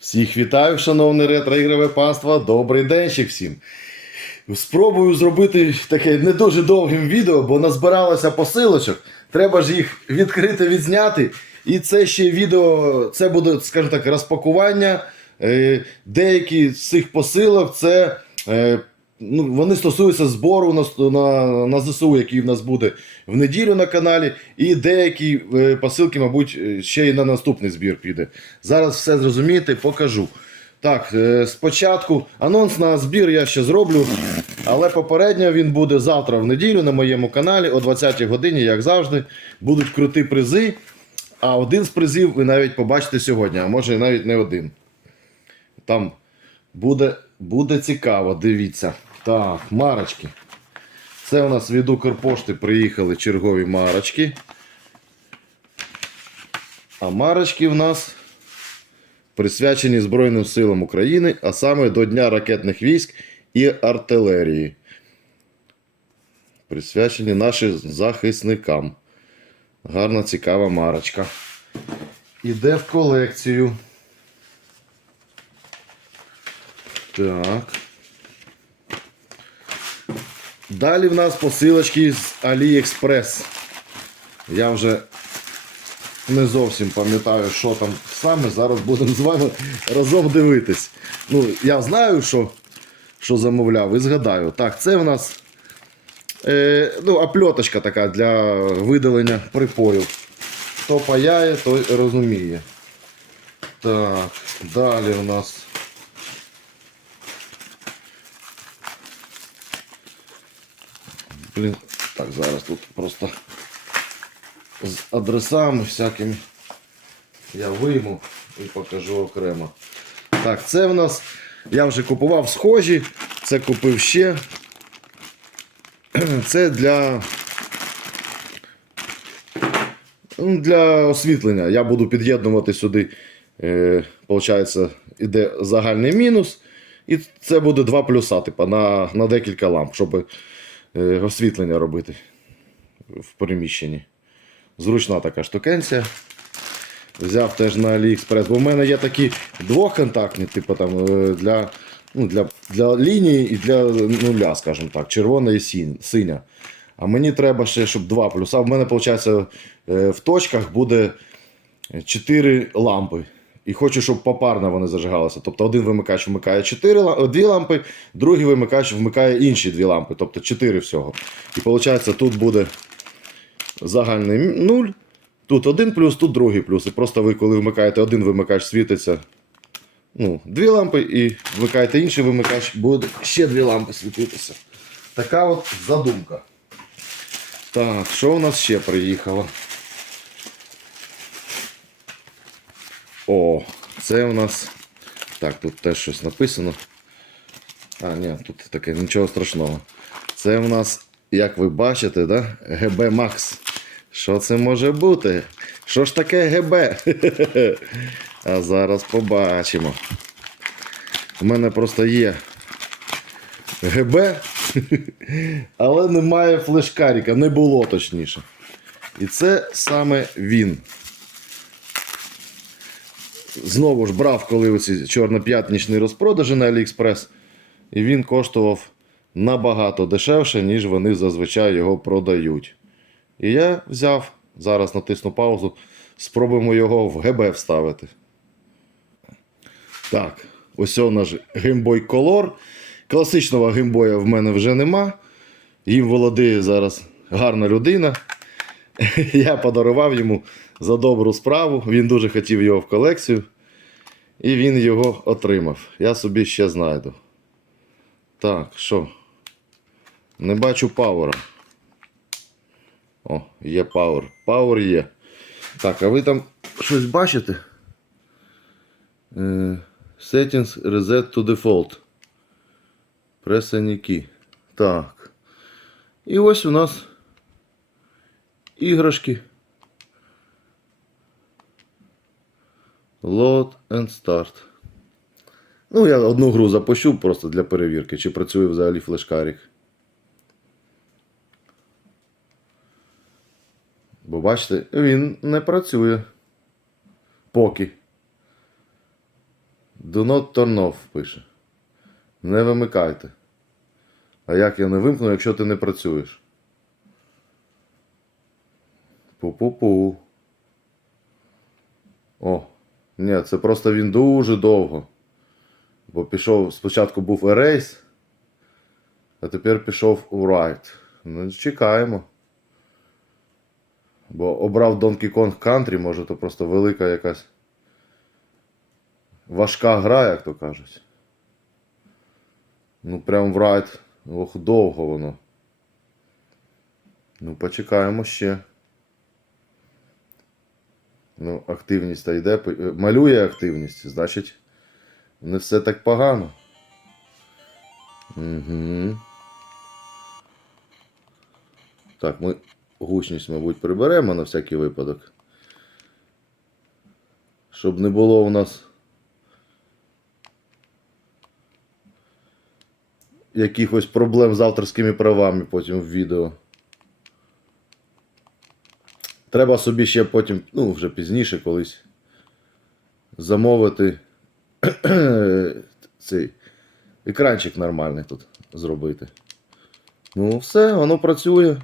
Всіх вітаю, шановне ретро-ігрове панство. Добрий денщик всім. Спробую зробити таке не дуже довгим відео, бо назбиралося посилочок. Треба ж їх відкрити, відзняти. І це ще відео, це буде, скажімо так, розпакування. Е, Деякі з цих посилок це. Ну, вони стосуються збору на, на, на ЗСУ, який в нас буде в неділю на каналі, і деякі е, посилки, мабуть, е, ще й на наступний збір піде. Зараз все зрозумієте, покажу. Так, е, спочатку анонс на збір я ще зроблю, але попередньо він буде завтра в неділю на моєму каналі о 20-й годині, як завжди. Будуть круті призи. А один з призів ви навіть побачите сьогодні, а може навіть не один. Там буде, буде цікаво, дивіться. Так, марочки. Це у нас від Укрпошти приїхали чергові марочки. А марочки в нас присвячені Збройним силам України, а саме до Дня ракетних військ і артилерії. Присвячені нашим захисникам. Гарна, цікава марочка. Іде в колекцію. Так. Далі в нас посилочки з AliExpress. Я вже не зовсім пам'ятаю, що там саме. Зараз будемо з вами разом дивитись. Ну, я знаю, що, що замовляв, і згадаю. Так, це в нас е, ну, опльоточка така для видалення припоїв. Хто паяє, той розуміє. Так, далі у нас. Блін, так, зараз тут просто з адресами всякими я вийму і покажу окремо. Так, це в нас. Я вже купував схожі, це купив ще. Це для. ну, Для освітлення. Я буду під'єднувати сюди. Е, іде загальний мінус. І це буде два плюса, типу, на, на декілька ламп, щоб освітлення робити в переміщенні. Зручна така штукенція. Взяв теж на AliExpress, бо в мене є такі двохконтактні, типу там е, для, ну, для, для лінії і для нуля, скажімо так, червона і синя. А мені треба ще, щоб два плюса. В мене, виходить, в точках буде 4 лампи. І хочу, щоб попарно вони зажигалися. Тобто один вимикач вмикає 4, дві лампи, другий вимикач вмикає інші дві лампи, тобто 4 всього. І виходить, тут буде загальний 0, тут один плюс, тут другий плюс. І просто ви, коли вмикаєте один вимикач, світиться ну, дві лампи, і вмикаєте інший вимикач, буде ще дві лампи світитися. Така от задумка. Так, що у нас ще приїхало? О, це у нас. Так, тут теж щось написано. А, ні, тут таке нічого страшного. Це у нас, як ви бачите, да? ГБ Макс. Що це може бути? Що ж таке ГБ? А зараз побачимо. У мене просто є ГБ, але немає флешкаріка, не було точніше. І це саме він. Знову ж брав, коли оці чорноп'ятничні розпродажі на AliExpress, і він коштував набагато дешевше, ніж вони зазвичай його продають. І я взяв, зараз натисну паузу, спробуємо його в ГБ вставити. Так, ось у наш Boy Color. Класичного геймбоя в мене вже нема. Їм володіє зараз гарна людина. Я подарував йому за добру справу. Він дуже хотів його в колекцію. І він його отримав. Я собі ще знайду. Так, що? Не бачу пауера. О, є пауер. Пауер є. Так, а ви там щось бачите? Е, Settings Reset to Default. Key. Так. І ось у нас іграшки. Load and Start. Ну, я одну гру запущу просто для перевірки, чи працює взагалі флешкарик. Бо бачите, він не працює. Поки. Do not turn off пише. Не вимикайте. А як я не вимкну, якщо ти не працюєш? Пу-пу-пу. О, ні, це просто він дуже довго. Бо пішов, спочатку був erase, а тепер пішов у write. Ну, чекаємо. Бо обрав Donkey Kong Country, може, то просто велика якась важка гра, як то кажуть. Ну, прям в райт. Ох, довго воно. Ну, почекаємо ще. Ну, активність та йде. Е, Малює активність, значить, не все так погано. Угу. Так, ми гучність, мабуть, приберемо на всякий випадок. Щоб не було у нас якихось проблем з авторськими правами потім в відео. Треба собі ще потім, ну, вже пізніше колись замовити цей екранчик нормальний тут зробити. Ну, все, воно працює.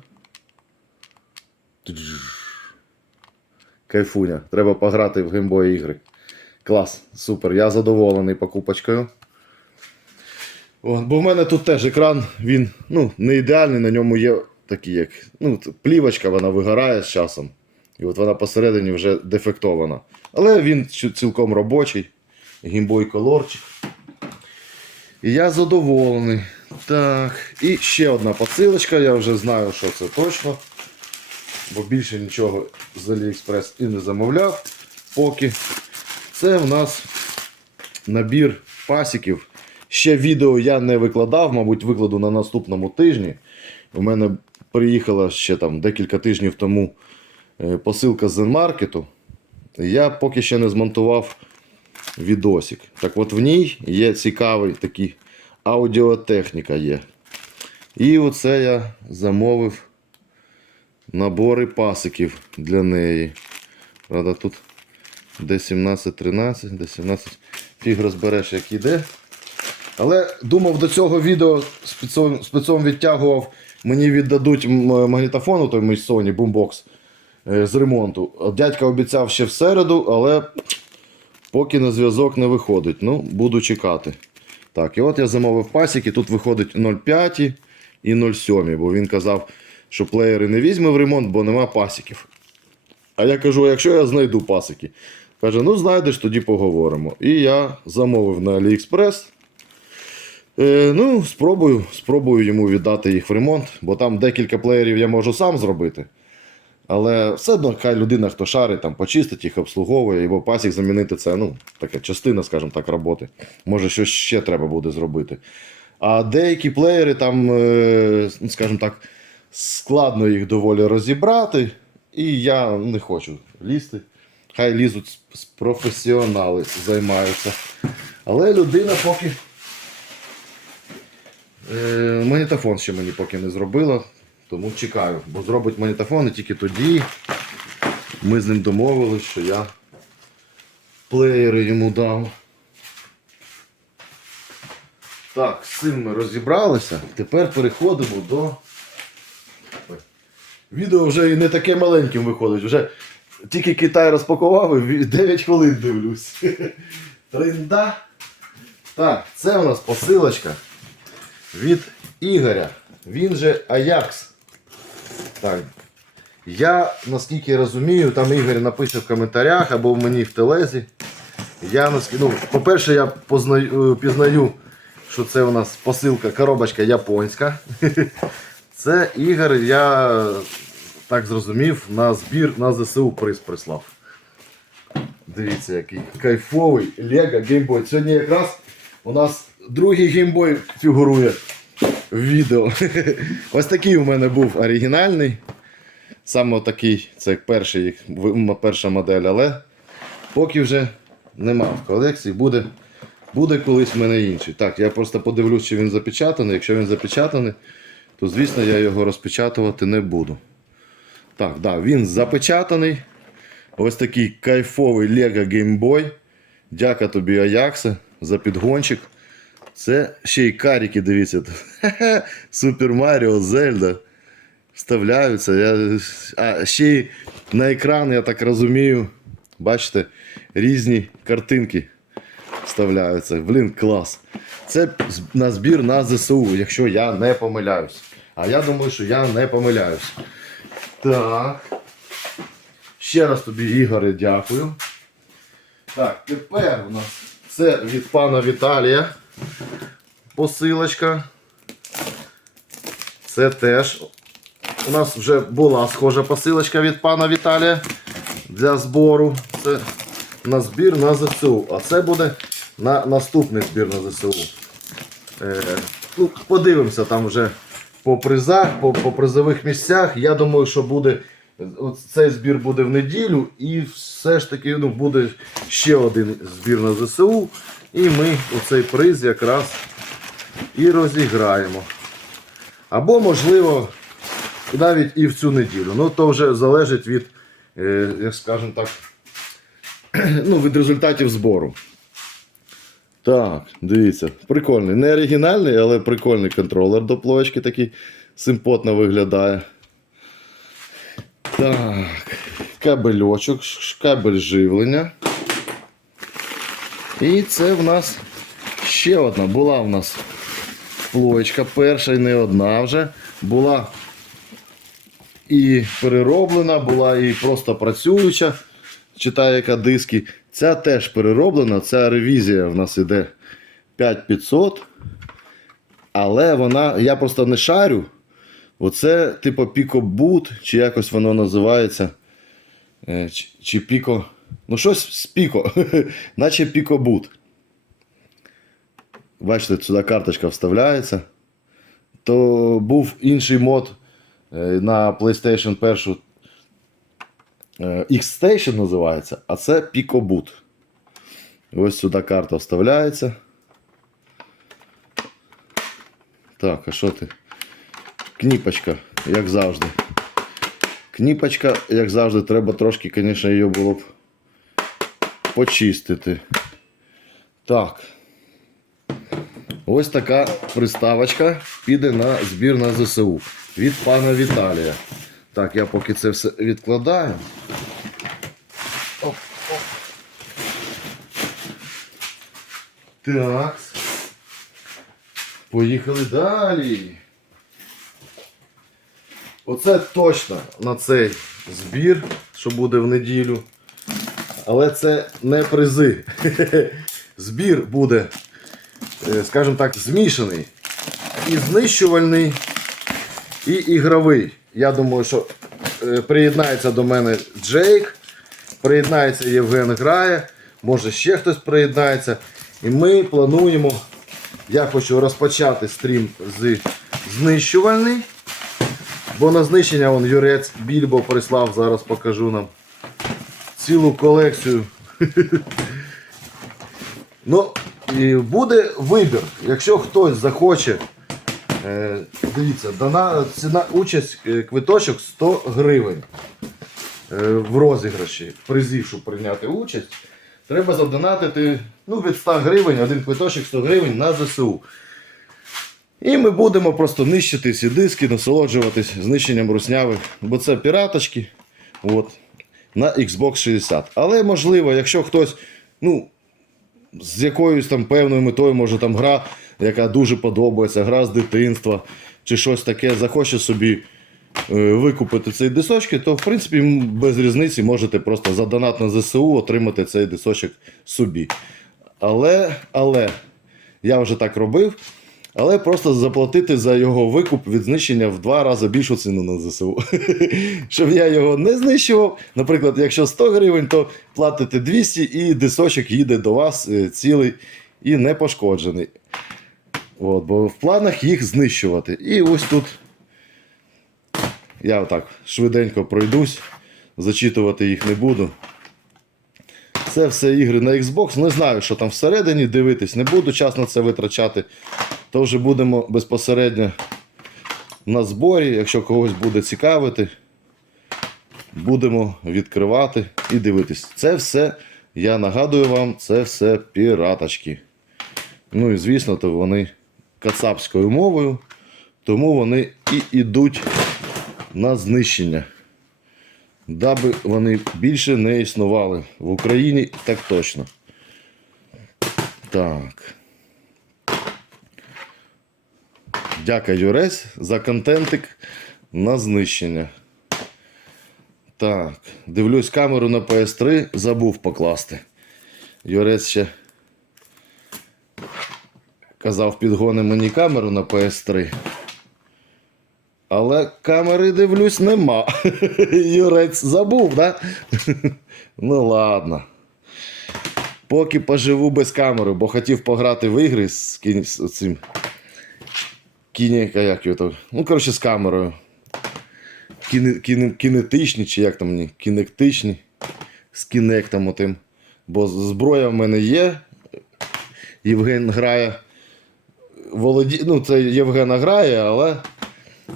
Кайфуня. Треба пограти в геймбої ігри. Клас, супер. Я задоволений покупочкою. О, бо в мене тут теж екран, він ну, не ідеальний, на ньому є такі, як ну, плівочка, вона вигорає з часом. І от вона посередині вже дефектована. Але він цілком робочий. Гімбой колорчик. І я задоволений. Так. І ще одна посилочка, я вже знаю, що це точно. Бо більше нічого з AliExpress і не замовляв. Поки. Це в нас набір пасіків. Ще відео я не викладав, мабуть, викладу на наступному тижні. У мене приїхала ще там декілька тижнів тому е, посилка з Zenmarket. Я поки ще не змонтував відосик. Так от в ній є цікавий такий аудіотехніка є. І оце я замовив набори пасиків для неї. Правда, тут де 17, 13, де 17. Фіг розбереш, як іде. Але думав до цього відео спецом відтягував, мені віддадуть м- магнітофон, той мій Sony Boombox е, з ремонту. Дядька обіцяв ще в середу, але поки на зв'язок не виходить. Ну, буду чекати. Так, і от я замовив пасіки, тут виходить 0,5 і 0,7, бо він казав, що плеєри не візьме в ремонт, бо нема пасіків. А я кажу, якщо я знайду пасики? Каже, ну знайдеш, тоді поговоримо. І я замовив на AliExpress. Е, ну, спробую, спробую йому віддати їх в ремонт, бо там декілька плеєрів я можу сам зробити. Але все одно, хай людина, хто шарить, там почистить їх, обслуговує, і пасік замінити це, ну, така частина, скажімо так, роботи. Може, щось ще треба буде зробити. А деякі плеєри там, е, ну, скажімо так, складно їх доволі розібрати, і я не хочу лізти. Хай лізуть професіонали, займаються. Але людина поки. Е, магнітофон ще мені поки не зробила, тому чекаю. Бо зробить магнітофон і тільки тоді ми з ним домовились, що я плеєри йому дав. Так, з цим ми розібралися. Тепер переходимо до. Відео вже і не таке маленьким виходить. Вже тільки Китай розпакував і 9 хвилин дивлюсь. Тринда. Так, це у нас посилочка від Ігоря. Він же Аякс. Так. Я, наскільки розумію, там Ігор напише в коментарях або в мені в телезі. Я, ну, по-перше, я познаю, е, пізнаю, що це у нас посилка, коробочка японська. Це Ігор, я так зрозумів, на збір на ЗСУ приз прислав. Дивіться, який кайфовий Лего геймбой. Сьогодні якраз у нас другий геймбой фігурує в відео. Ось такий у мене був оригінальний. Саме такий, це перший, перша модель, але поки вже нема в колекції, буде, буде колись в мене інший. Так, я просто подивлюсь, чи він запечатаний. Якщо він запечатаний, то звісно я його розпечатувати не буду. Так, да, він запечатаний. Ось такий кайфовий Game Boy. Дяка тобі, Аяксе. за підгончик. Це ще й каріки, дивіться. Супер Маріо, Зельда. Вставляються. Я... А ще й на екран, я так розумію. Бачите, різні картинки вставляються. Блін, клас. Це на збір на ЗСУ, якщо я не помиляюсь. А я думаю, що я не помиляюсь. Так. Ще раз тобі, Ігоре, дякую. Так, тепер у нас це від пана Віталія. Посилочка. Це теж. У нас вже була схожа посилочка від пана Віталія для збору. Це на збір на ЗСУ. А це буде на наступний збір на ЗСУ. Е, ну, подивимося там вже по призах, по, по призових місцях. Я думаю, що буде. Цей збір буде в неділю, і все ж таки ну, буде ще один збір на ЗСУ. І ми оцей приз якраз і розіграємо. Або, можливо, навіть і в цю неділю. Ну, то вже залежить від, е, як скажемо так, ну, від результатів збору. Так, дивіться, прикольний. Не оригінальний, але прикольний контролер до плоєчки такий симпотно виглядає. Так, кабельочок, кабель живлення. І це в нас ще одна. Була в нас плоєчка перша і не одна вже. Була і перероблена, була і просто працююча. Читаю, яка диски. Ця теж перероблена, ця ревізія в нас іде 5500. Але вона, я просто не шарю. Оце, типу, пікобут, чи якось воно називається. Е, чи піко. Ну, щось з піко. Наче пікобут. Бачите, сюди карточка вставляється. То був інший мод е, на PlayStation 1 е, X-Station називається, а це Picobut. Ось сюди карта вставляється. Так, а що ти? Кніпочка, як завжди. Кніпочка, як завжди, треба трошки, звісно, її було б почистити. Так. Ось така приставочка піде на збір на ЗСУ від пана Віталія. Так, я поки це все відкладаю. Так. Поїхали далі. Оце точно на цей збір, що буде в неділю. Але це не призи. Збір буде, е, скажімо так, змішаний. І знищувальний, і ігровий. Я думаю, що е, приєднається до мене Джейк, приєднається Євген Грає, може ще хтось приєднається. І ми плануємо, я хочу розпочати стрім з знищувальний. Бо на знищення вон Юрець Більбо прислав, зараз покажу нам цілу колекцію. Ну, і буде вибір. Якщо хтось захоче, е, дивіться, дана ціна участь е, квиточок 100 гривень е, в розіграші призів, щоб прийняти участь. Треба задонатити ну, від 100 гривень, один квиточок 100 гривень на ЗСУ. І ми будемо просто нищити ці диски, насолоджуватись знищенням русняви, бо це піраточки от, на Xbox 60. Але можливо, якщо хтось ну, з якоюсь там певною метою, може там гра, яка дуже подобається, гра з дитинства чи щось таке, захоче собі е, викупити цей дисочки, то в принципі без різниці можете просто за донат на ЗСУ отримати цей дисочок собі. Але, але, я вже так робив. Але просто заплатити за його викуп від знищення в два рази більшу ціну на ЗСУ. Щоб я його не знищував. Наприклад, якщо 100 гривень, то платите 200 і дисочок їде до вас е, цілий і не пошкоджений. От, бо в планах їх знищувати. І ось тут я отак швиденько пройдусь, зачитувати їх не буду. Це все ігри на Xbox. Не знаю, що там всередині, дивитись не буду, час на це витрачати. То вже будемо безпосередньо на зборі. Якщо когось буде цікавити, будемо відкривати і дивитись. Це все, я нагадую вам, це все піраточки. Ну і звісно, то вони кацапською мовою, тому вони і йдуть на знищення. Даби вони більше не існували. В Україні так точно. Так. Дяка, Юрець, за контентик на знищення. Так, дивлюсь камеру на PS3, забув покласти. Юрець ще казав, підгони мені камеру на PS3. Але камери, дивлюсь, нема. Юрець забув, да? ну ладно. Поки поживу без камери, бо хотів пограти в ігри з цим. Кініка, як його? Ну, коротше, з камерою. Кіне... Кіне... Кінетичні, чи як там мені? Кінектичні. З кінектом отим. Бо зброя в мене є. Євген грає. Володі... Ну, це Євгена грає, але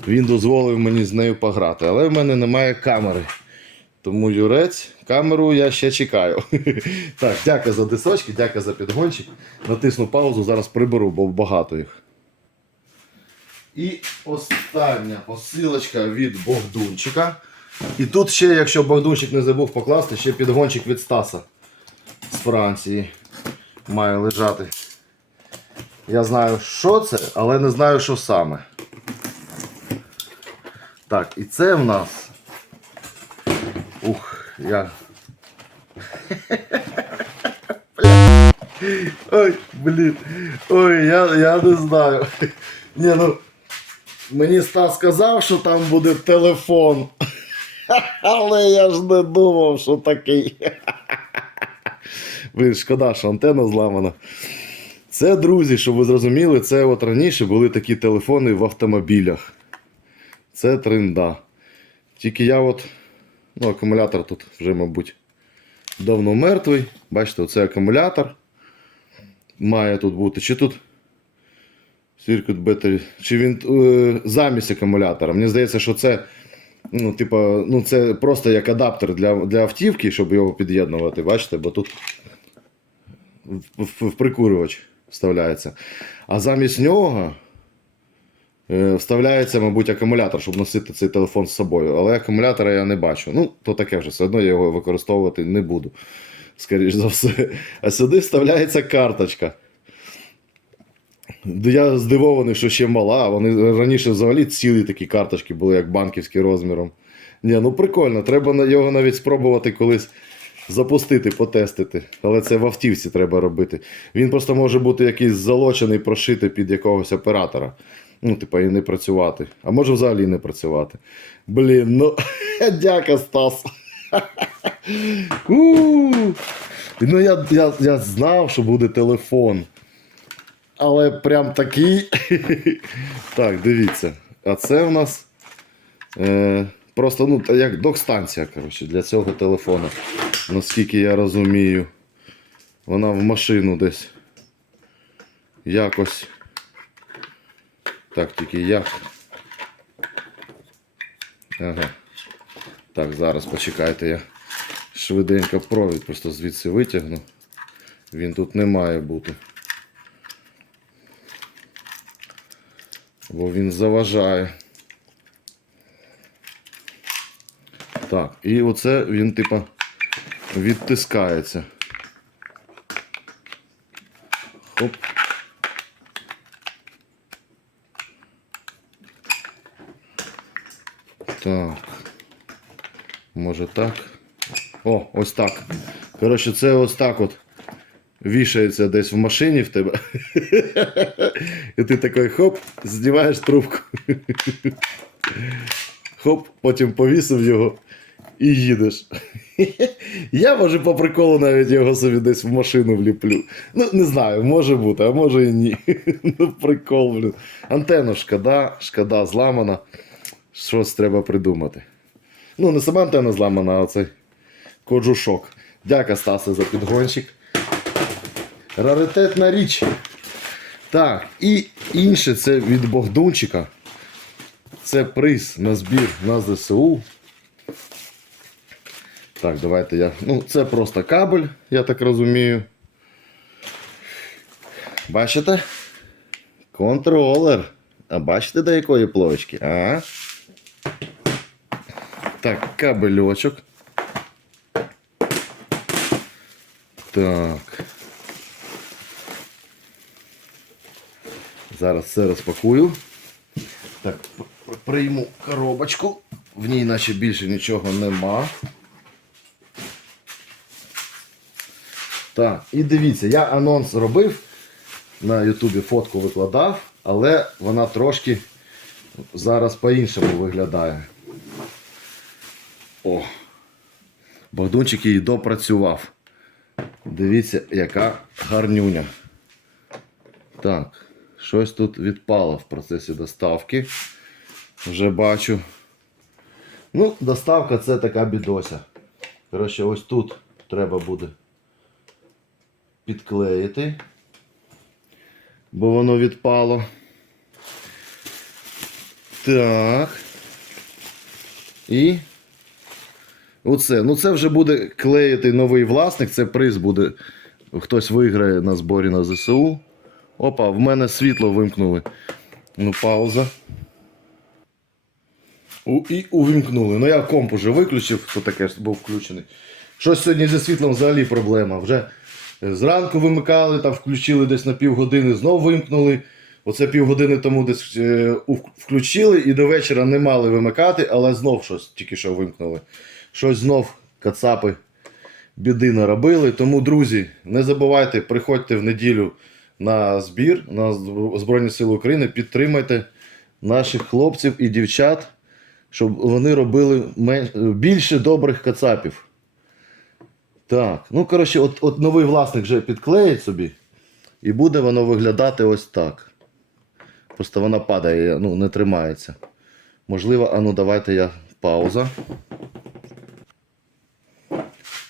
він дозволив мені з нею пограти. Але в мене немає камери. Тому Юрець, камеру я ще чекаю. так, дякую за дисочки, дякую за підгончик. Натисну паузу, зараз приберу, бо багато їх. І остання посилочка від Богдунчика. І тут ще, якщо Богдунчик не забув покласти, ще підгончик від Стаса з Франції має лежати. Я знаю, що це, але не знаю, що саме. Так, і це в нас. Ух, я. Ой, блін. Ой, я, я не знаю. Ні, ну. Мені Стас сказав, що там буде телефон. Але я ж не думав, що такий. Блін, шкода, що антенна зламана. Це, друзі, щоб ви зрозуміли, це от раніше були такі телефони в автомобілях. Це тренда. Тільки я от. Ну, акумулятор тут вже, мабуть, давно мертвий. Бачите, оце акумулятор. Має тут бути. Чи тут Circuit Battery, чи він е, замість акумулятора. Мені здається, що це. Ну, типа, ну, це просто як адаптер для, для автівки, щоб його під'єднувати, бачите, бо тут в, в, в прикурювач вставляється. А замість нього е, вставляється, мабуть, акумулятор, щоб носити цей телефон з собою. Але акумулятора я не бачу. Ну, то таке вже, все одно я його використовувати не буду. Скоріш за все. А сюди вставляється карточка. Я здивований, що ще мала. Вони раніше взагалі цілі такі карточки були, як банківські розміром. Ні, ну прикольно, треба його навіть спробувати колись запустити, потестити. Але це в автівці треба робити. Він просто може бути якийсь залочений, прошитий під якогось оператора. Ну, типа, і не працювати. А може взагалі не працювати. Блін, ну дяка, Стас. Ну, я, я, я знав, що буде телефон. Але прям такий. так, дивіться. А це в нас е, просто ну, як док-станція коротше, для цього телефону. Наскільки я розумію. Вона в машину десь. Якось. Так, тільки як. Ага. Так, зараз почекайте, я швиденько провід просто звідси витягну. Він тут не має бути. Бо він заважає. Так, і оце він, типа, відтискається. Хоп. Так. Може так. О, ось так. Коротше, це ось так от вішається десь в машині в тебе. І ти такий хоп, знімаєш трубку. Хоп, потім повісив його і їдеш. Я може по приколу навіть його собі десь в машину вліплю. Ну, не знаю, може бути, а може і ні. Ну, прикол, блін. Антенну шкода, шкода зламана. Щось треба придумати. Ну, не сама антенна зламана, а цей коджушок. Дяка, Стасе, за підгончик. Раритетна річ. Так, і інше це від Богдунчика. Це приз на збір на ЗСУ. Так, давайте я. Ну, це просто кабель, я так розумію. Бачите? Контролер. А бачите до якої площки? А? Так, кабельочок. Так. Зараз все розпакую. Так, прийму коробочку. В ній наче більше нічого нема. Так, і дивіться, я анонс робив на Ютубі фотку викладав, але вона трошки зараз по-іншому виглядає. О! Богдунчик її допрацював. Дивіться, яка гарнюня. Так, щось тут відпало в процесі доставки. Вже бачу. Ну, доставка це така бідося. Коротше, ось тут треба буде підклеїти, бо воно відпало. Так. І оце. Ну це вже буде клеїти новий власник, це приз буде. Хтось виграє на зборі на ЗСУ. Опа, в мене світло вимкнули. Ну, пауза. У, і увімкнули. Ну я комп уже виключив, то таке був включений. Щось сьогодні зі світлом взагалі проблема. Вже зранку вимикали, там включили десь на півгодини, знов вимкнули. Оце півгодини тому десь е, включили і до вечора не мали вимикати, але знов щось тільки що вимкнули. Щось знов кацапи біди наробили. Тому, друзі, не забувайте, приходьте в неділю на збір на Збройні Сили України, підтримайте наших хлопців і дівчат, щоб вони робили більше добрих кацапів. Так, ну коротше, от, от новий власник вже підклеїть собі, і буде воно виглядати ось так. Просто вона падає, ну, не тримається. Можливо, а ну давайте я пауза.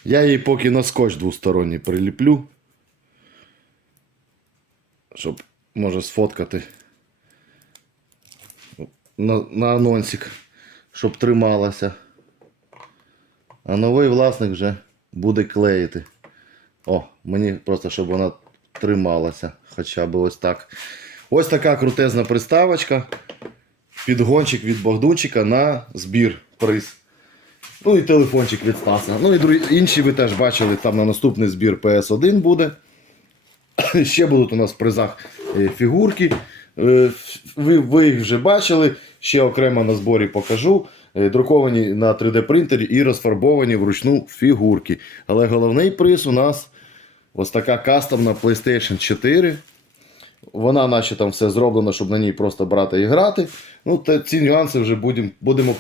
Я її поки на скотч двосторонній приліплю. Щоб може сфоткати на, на анонсик, щоб трималася. А новий власник вже буде клеїти. О, мені просто, щоб вона трималася. Хоча б ось так. Ось така крутезна приставочка. Підгончик від Богдунчика на збір приз. Ну і телефончик від Стаса. Ну і інші ви теж бачили, там на наступний збір PS1 буде. Ще будуть у нас в призах е, фігурки. Е, Ви, ви їх вже бачили. Ще окремо на зборі покажу. Е, Друковані на 3D принтері і розфарбовані вручну фігурки. Але головний приз у нас ось така кастомна PlayStation 4. Вона, наче там все зроблено, щоб на ній просто брати і грати. Ну, та ці нюанси вже будемо, будемо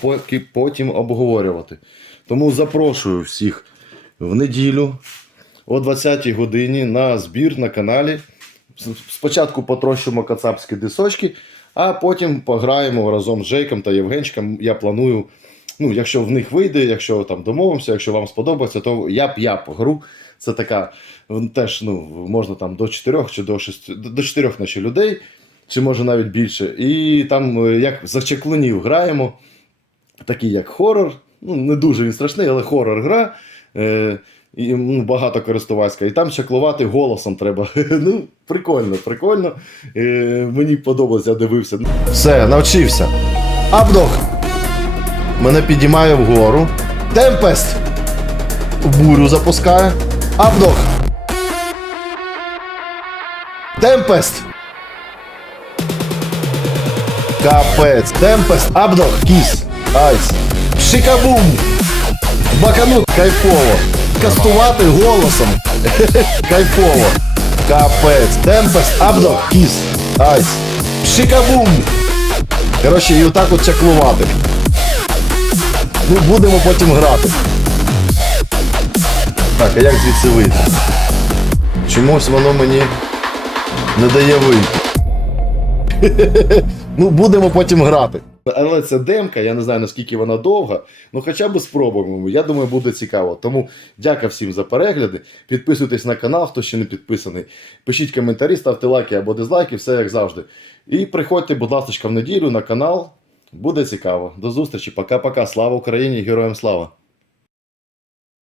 потім обговорювати. Тому запрошую всіх в неділю о 20-й годині на збір на каналі. Спочатку потрощимо кацапські дисочки, а потім пограємо разом з Жейком та Євгенчиком. Я планую, ну, якщо в них вийде, якщо там домовимося, якщо вам сподобається, то я б я гру. Це така теж ну, можна там до 4 чи до 6, до- до 4 наче людей, чи може навіть більше. І там е, як за чеклунів граємо, такий як хорор. Ну, не дуже він страшний, але хорор гра. Е, і, ну, багато користувацька. І там чаклувати голосом треба. ну, прикольно, прикольно. Е, мені подобалось, я дивився. Все, навчився. Абдох. Мене підіймає вгору. Темпест. Бурю запускає. Абдох. Темпест. Капець. Темпест. Абдох. Кіс. Айс. Шикабум. Баканут. Кайфово. Кастувати голосом. Кайфово. Капець. Темпест. Абдох. Кіс. Айс. Шикабум. Коротше, і отак от чаклувати. Ну, будемо потім грати. Так, а як звідси вийти? Чомусь воно мені не дає вийти. ну, будемо потім грати. Але це демка, я не знаю наскільки вона довга, ну хоча б спробуємо. Я думаю, буде цікаво. Тому дяка всім за перегляди. Підписуйтесь на канал, хто ще не підписаний. Пишіть коментарі, ставте лайки або дизлайки, все як завжди. І приходьте, будь ласка, в неділю на канал. Буде цікаво. До зустрічі. Пока-пока. Слава Україні, героям слава!